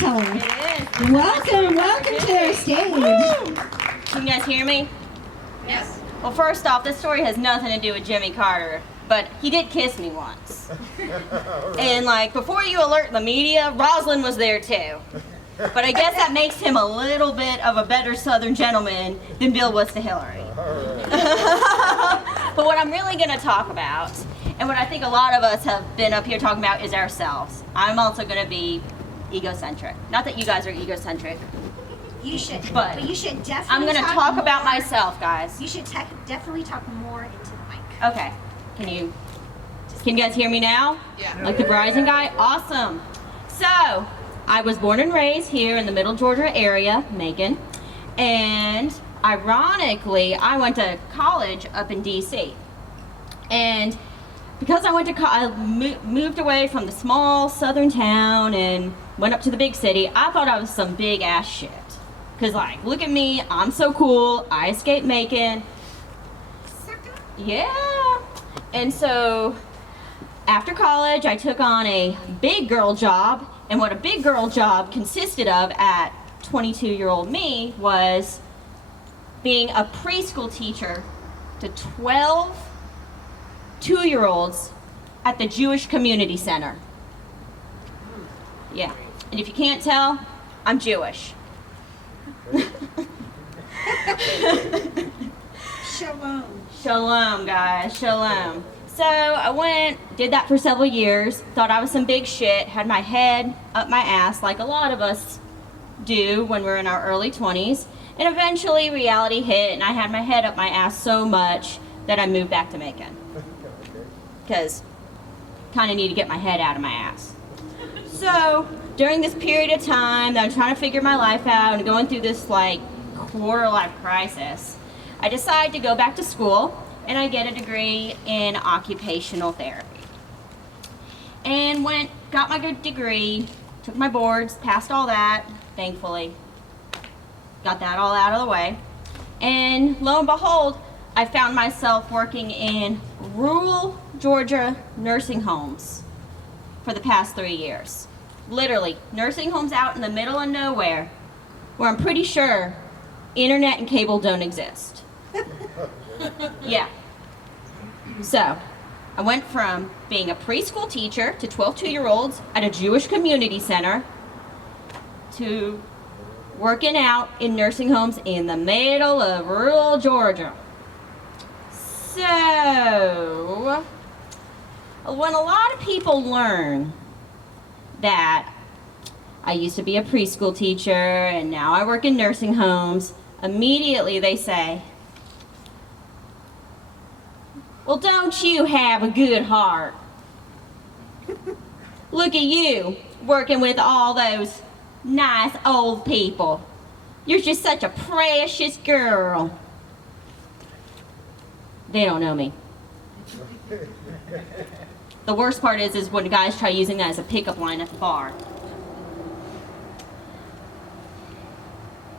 storyteller. It is. Welcome to our stage. Woo! Can you guys hear me? Yes. Well, first off, this story has nothing to do with Jimmy Carter, but he did kiss me once. And like, before you alert the media, Roslyn was there too. But I guess that makes him a little bit of a better Southern gentleman than Bill was to Hillary. But what I'm really going to talk about, and what I think a lot of us have been up here talking about, is ourselves. I'm also going to be egocentric. Not that you guys are egocentric. You should, But you should definitely. I'm going to talk about myself, guys. You should definitely talk more into the mic. Okay. Can you guys hear me now? Yeah. Like the Verizon guy? Awesome. So, I was born and raised here in the Middle Georgia area, Macon, and ironically, I went to college up in D.C. And because I went to I moved away from the small southern town and went up to the big city, I thought I was some big ass shit. Cause like, look at me, I'm so cool, I escaped Macon. Yeah. And so after college, I took on a big girl job, and what a big girl job consisted of at 22-year-old me was being a preschool teacher to 12 2-year-olds at the Jewish Community Center. Yeah. And if you can't tell, I'm Jewish. Shalom. Shalom, guys, shalom. So I did that for several years, thought I was some big shit, had my head up my ass like a lot of us do when we're in our early 20s, and eventually reality hit and I had my head up my ass so much that I moved back to Macon. Because kind of need to get my head out of my ass. So during this period of time that I'm trying to figure my life out and going through this like quarter life crisis, I decided to go back to school and I get a degree in occupational therapy. And got my good degree, took my boards, passed all that, thankfully. Got that all out of the way. And lo and behold, I found myself working in rural Georgia nursing homes for the past 3 years. Literally, nursing homes out in the middle of nowhere where I'm pretty sure internet and cable don't exist. Yeah. So, I went from being a preschool teacher to 12 2-year-olds at a Jewish community center to working out in nursing homes in the middle of rural Georgia. So, when a lot of people learn that I used to be a preschool teacher and now I work in nursing homes, immediately they say, well, don't you have a good heart? Look at you working with all those nice old people. You're just such a precious girl. They don't know me. The worst part is when guys try using that as a pickup line at the bar.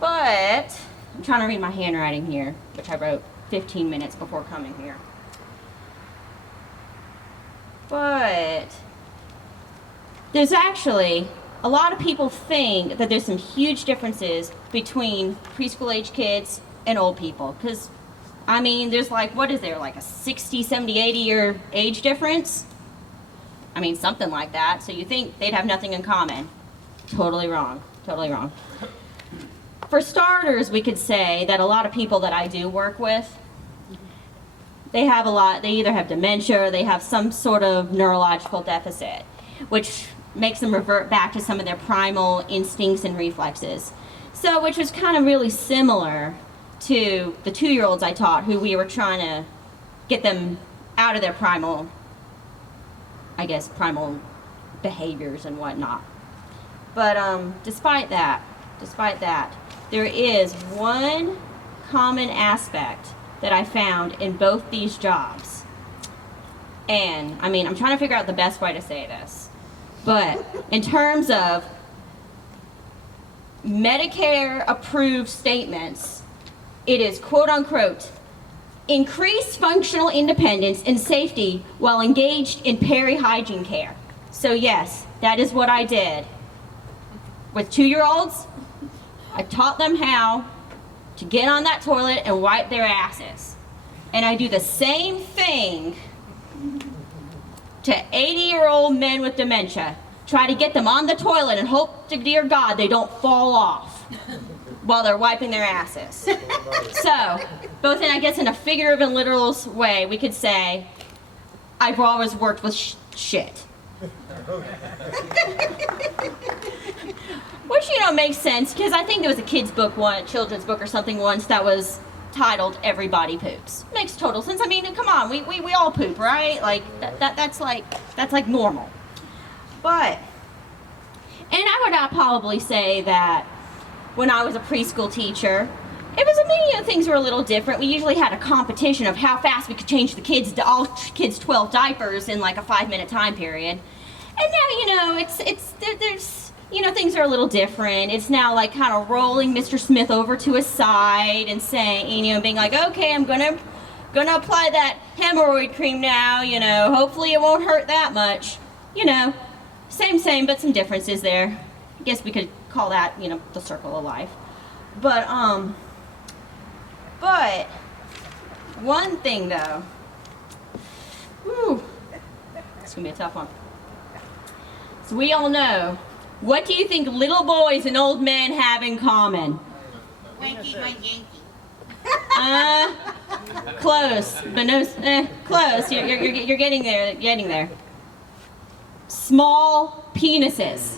But I'm trying to read my handwriting here, which I wrote 15 minutes before coming here. But there's actually, a lot of people think that there's some huge differences between preschool age kids and old people. Because, I mean, there's like, what is there, like a 60, 70, 80 year age difference? I mean, something like that. So you think they'd have nothing in common. Totally wrong. Totally wrong. For starters, we could say that a lot of people that I do work with, they either have dementia or they have some sort of neurological deficit, which makes them revert back to some of their primal instincts and reflexes. So, which was kind of really similar to the 2-year-olds I taught, who we were trying to get them out of their primal behaviors and whatnot. But despite that, there is one common aspect that I found in both these jobs. And, I mean, I'm trying to figure out the best way to say this. But in terms of Medicare-approved statements, it is, quote-unquote, increased functional independence and safety while engaged in peri-hygiene care. So yes, that is what I did. with 2-year-olds, I taught them how to get on that toilet and wipe their asses. And I do the same thing to 80-year-old men with dementia. Try to get them on the toilet and hope to dear God they don't fall off while they're wiping their asses. So, both in, I guess, in a figurative and literal way, we could say, I've always worked with shit. Which, makes sense, because I think there was a kid's book children's book or something once that was titled Everybody Poops. Makes total sense. I mean, come on, we all poop, right? Like, that's like normal. But, and I would probably say that when I was a preschool teacher, it was many things were a little different. We usually had a competition of how fast we could change all kids' 12 diapers in like a 5-minute time period. And now, there's things are a little different. It's now like kind of rolling Mr. Smith over to his side and saying, being like, okay, I'm gonna apply that hemorrhoid cream now, hopefully it won't hurt that much. Same, but some differences there. I guess we could call that, the circle of life. But one thing though, it's gonna be a tough one. So we all know, what do you think little boys and old men have in common? Wanky my Yankee. Close, but no, close. You're getting there. Small penises.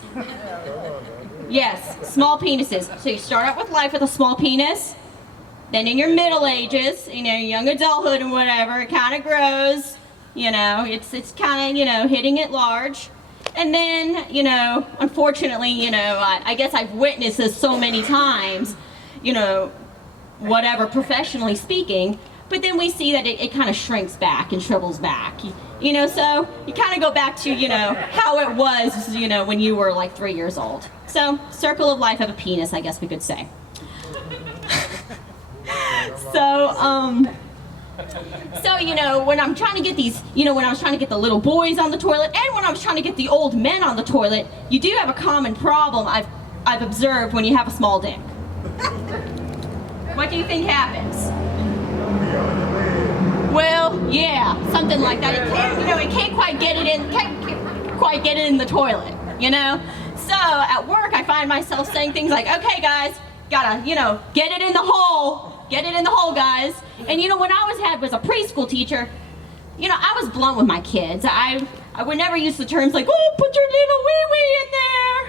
Yes, small penises. So you start out with life with a small penis. Then in your middle ages, young adulthood and whatever, it kind of grows. It's kind of, hitting it large. And then, unfortunately, I guess I've witnessed this so many times, whatever, professionally speaking, but then we see that it kind of shrinks back and shrivels back. So you kind of go back to, how it was, when you were like 3 years old. So, circle of life of a penis, I guess we could say. So, when I'm trying to get these, when I was trying to get the little boys on the toilet and when I was trying to get the old men on the toilet, you do have a common problem I've observed when you have a small dick. What do you think happens? Well, yeah, something like that. It can't quite get it in the toilet, So, at work, I find myself saying things like, okay, guys, gotta, get it in the hole. Get it in the hole, guys. And when I was a preschool teacher, I was blunt with my kids. I would never use the terms like, oh, put your little wee-wee in there.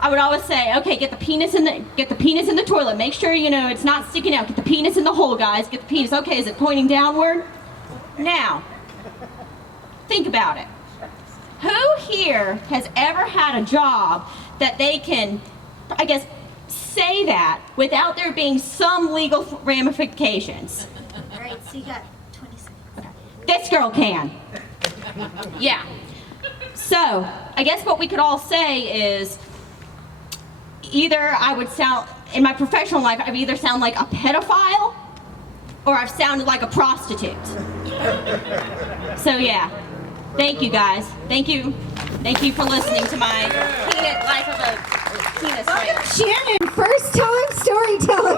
I would always say, okay, get the penis in the toilet. Make sure, it's not sticking out. Get the penis in the hole, guys. Get the penis. Okay, is it pointing downward? Now, think about it. Who here has ever had a job that they can, I guess, say that without there being some legal ramifications? All right, so you got 20 seconds. Okay. This girl can. Yeah. So, I guess what we could all say is either I would sound, in my professional life, I've either sound like a pedophile or I've sounded like a prostitute. So yeah, thank you guys. Thank you for listening to my life of a penis. Shannon, first time storyteller.